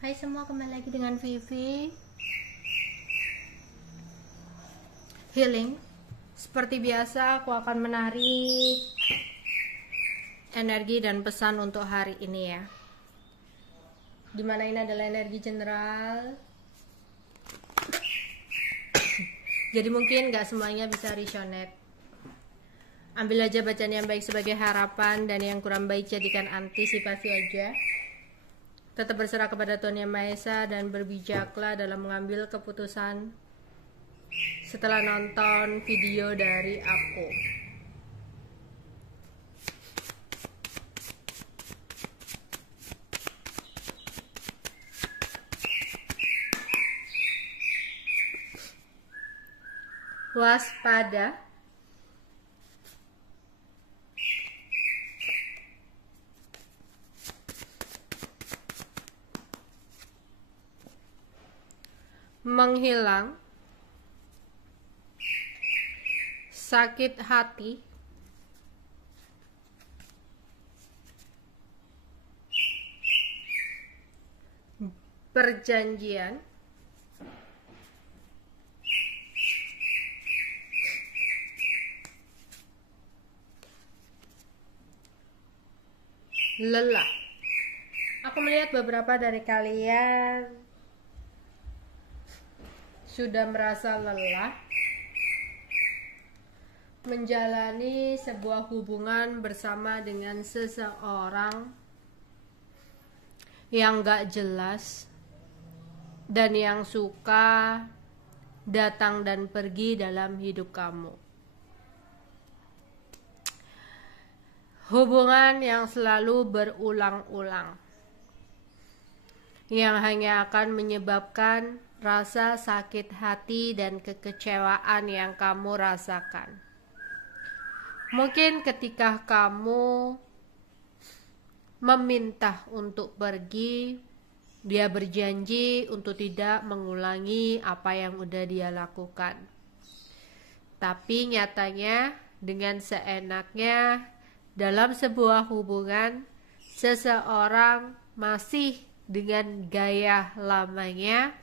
Hai semua, kembali lagi dengan Vivi Healing. Seperti biasa, aku akan menarik energi dan pesan untuk hari ini ya. Dimana ini adalah energi general. Jadi mungkin gak semuanya bisa resonate. Ambil aja bacaan yang baik sebagai harapan, dan yang kurang baik jadikan antisipasi aja. Tetap berserah kepada Tuhan Yang Maha Esa dan berbijaklah dalam mengambil keputusan setelah nonton video dari aku. Waspada. Menghilang. Sakit hati. Perjanjian. Lelah. Aku melihat beberapa dari kalian sudah merasa lelah menjalani sebuah hubungan bersama dengan seseorang yang gak jelas dan yang suka datang dan pergi dalam hidup kamu. Hubungan yang selalu berulang-ulang, yang hanya akan menyebabkan rasa sakit hati dan kekecewaan yang kamu rasakan. Mungkin ketika kamu meminta untuk pergi, dia berjanji untuk tidak mengulangi apa yang udah dia lakukan. Tapi nyatanya dengan seenaknya dalam sebuah hubungan, seseorang masih dengan gaya lamanya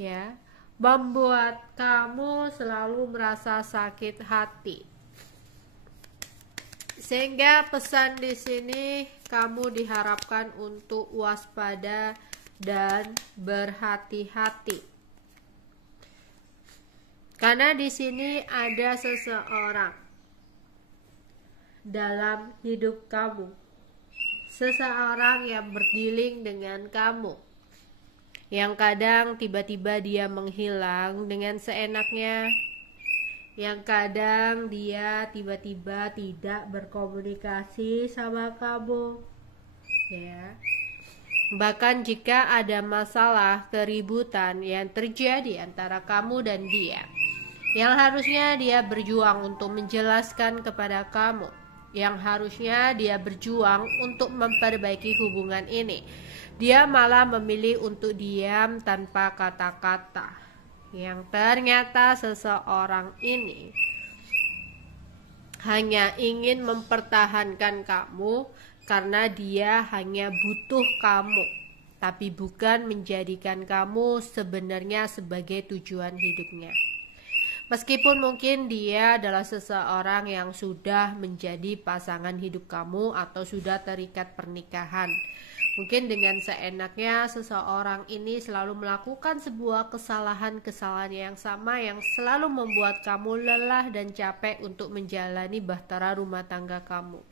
ya, membuat kamu selalu merasa sakit hati. Sehingga pesan di sini kamu diharapkan untuk waspada dan berhati-hati. Karena di sini ada seseorang dalam hidup kamu. Seseorang yang berdealing dengan kamu. Yang kadang tiba-tiba dia menghilang dengan seenaknya. Yang kadang dia tiba-tiba tidak berkomunikasi sama kamu. Ya. Bahkan jika ada masalah, keributan yang terjadi antara kamu dan dia, yang harusnya dia berjuang untuk menjelaskan kepada kamu, yang harusnya dia berjuang untuk memperbaiki hubungan ini, dia malah memilih untuk diam tanpa kata-kata. Yang ternyata seseorang ini hanya ingin mempertahankan kamu karena dia hanya butuh kamu, tapi bukan menjadikan kamu sebenarnya sebagai tujuan hidupnya. Meskipun mungkin dia adalah seseorang yang sudah menjadi pasangan hidup kamu atau sudah terikat pernikahan. Mungkin dengan seenaknya seseorang ini selalu melakukan sebuah kesalahan-kesalahan yang sama, yang selalu membuat kamu lelah dan capek untuk menjalani bahtera rumah tangga kamu.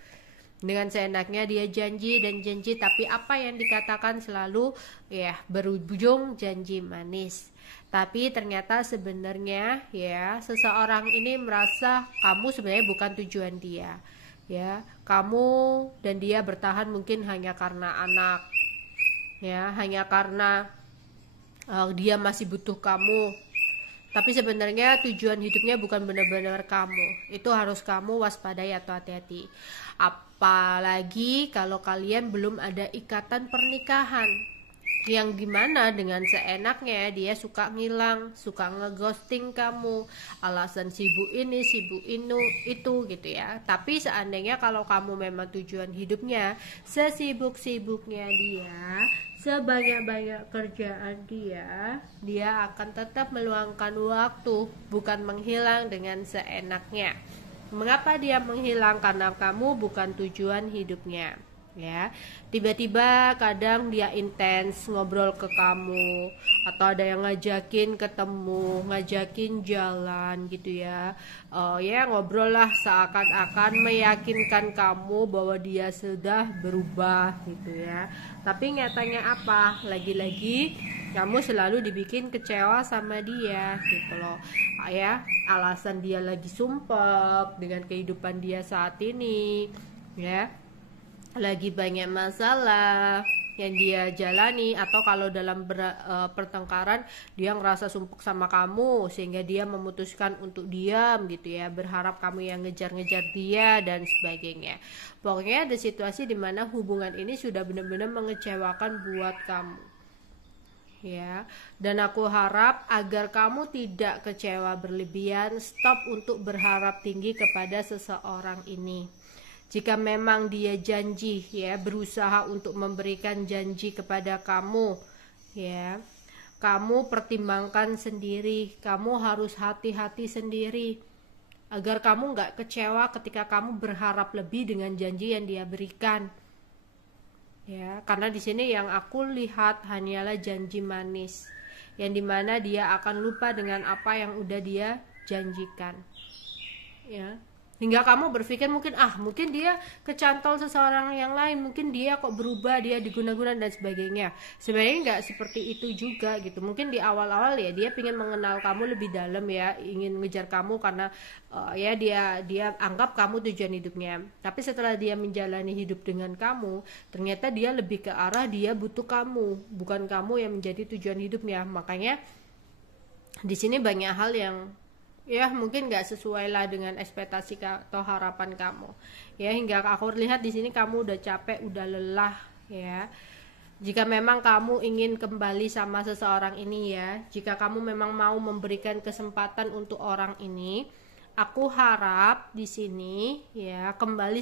Dengan seenaknya dia janji dan janji, tapi apa yang dikatakan selalu ya berujung janji manis. Tapi ternyata sebenarnya ya seseorang ini merasa kamu sebenarnya bukan tujuan dia. Ya, kamu dan dia bertahan mungkin hanya karena anak. Ya, hanya karena dia masih butuh kamu. Tapi sebenarnya tujuan hidupnya bukan benar-benar kamu. Itu harus kamu waspadai atau hati-hati. Apalagi kalau kalian belum ada ikatan pernikahan, yang dimana dengan seenaknya dia suka ngilang, suka ngeghosting kamu, alasan sibuk ini, sibuk itu gitu ya. Tapi seandainya kalau kamu memang tujuan hidupnya sesibuk-sibuknya dia, sebanyak-banyak kerjaan dia akan tetap meluangkan waktu, bukan menghilang dengan seenaknya. Mengapa dia menghilang? Karena kamu bukan tujuan hidupnya. Ya, tiba-tiba kadang dia intens ngobrol ke kamu, atau ada yang ngajakin ketemu, ngajakin jalan gitu ya. Ya ngobrol lah seakan-akan meyakinkan kamu bahwa dia sudah berubah gitu ya. Tapi nyatanya apa? Lagi-lagi kamu selalu dibikin kecewa sama dia gitu loh ya. Alasan dia lagi sumpah dengan kehidupan dia saat ini ya, lagi banyak masalah yang dia jalani, atau kalau dalam pertengkaran dia ngerasa sumpek sama kamu sehingga dia memutuskan untuk diam gitu ya, berharap kamu yang ngejar-ngejar dia dan sebagainya. Pokoknya ada situasi dimana hubungan ini sudah benar-benar mengecewakan buat kamu ya. Dan aku harap agar kamu tidak kecewa berlebihan, stop untuk berharap tinggi kepada seseorang ini. Jika memang dia janji ya, berusaha untuk memberikan janji kepada kamu ya, kamu pertimbangkan sendiri, kamu harus hati-hati sendiri agar kamu nggak kecewa ketika kamu berharap lebih dengan janji yang dia berikan ya. Karena di sini yang aku lihat hanyalah janji manis, yang dimana dia akan lupa dengan apa yang udah dia janjikan ya. Hingga kamu berpikir mungkin dia kecantol seseorang yang lain, mungkin dia kok berubah, dia diguna-guna dan sebagainya. Sebenarnya nggak seperti itu juga gitu. Mungkin di awal-awal ya dia ingin mengenal kamu lebih dalam ya, ingin ngejar kamu karena ya dia anggap kamu tujuan hidupnya. Tapi setelah dia menjalani hidup dengan kamu, ternyata dia lebih ke arah dia butuh kamu, bukan kamu yang menjadi tujuan hidupnya. Makanya di sini banyak hal yang ya mungkin nggak sesuai lah dengan ekspektasi atau harapan kamu ya. Hingga aku lihat di sini kamu udah capek, udah lelah ya. Jika memang kamu ingin kembali sama seseorang ini ya, jika kamu memang mau memberikan kesempatan untuk orang ini, aku harap di sini ya, kembali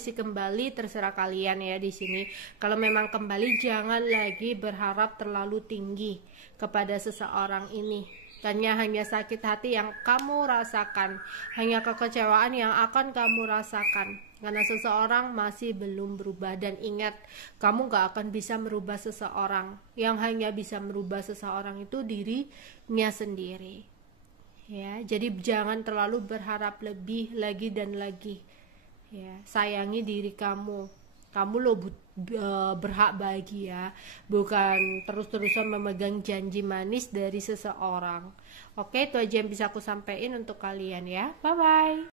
terserah kalian ya di sini. Kalau memang kembali, jangan lagi berharap terlalu tinggi kepada seseorang ini. Hanya sakit hati yang kamu rasakan, hanya kekecewaan yang akan kamu rasakan karena seseorang masih belum berubah. Dan ingat, kamu gak akan bisa merubah seseorang. Yang hanya bisa merubah seseorang itu dirinya sendiri ya. Jadi jangan terlalu berharap lebih lagi dan lagi ya. Sayangi diri kamu lo berhak bahagia, bukan terus-terusan memegang janji manis dari seseorang. Oke, itu aja yang bisa aku sampaikan untuk kalian ya. Bye bye.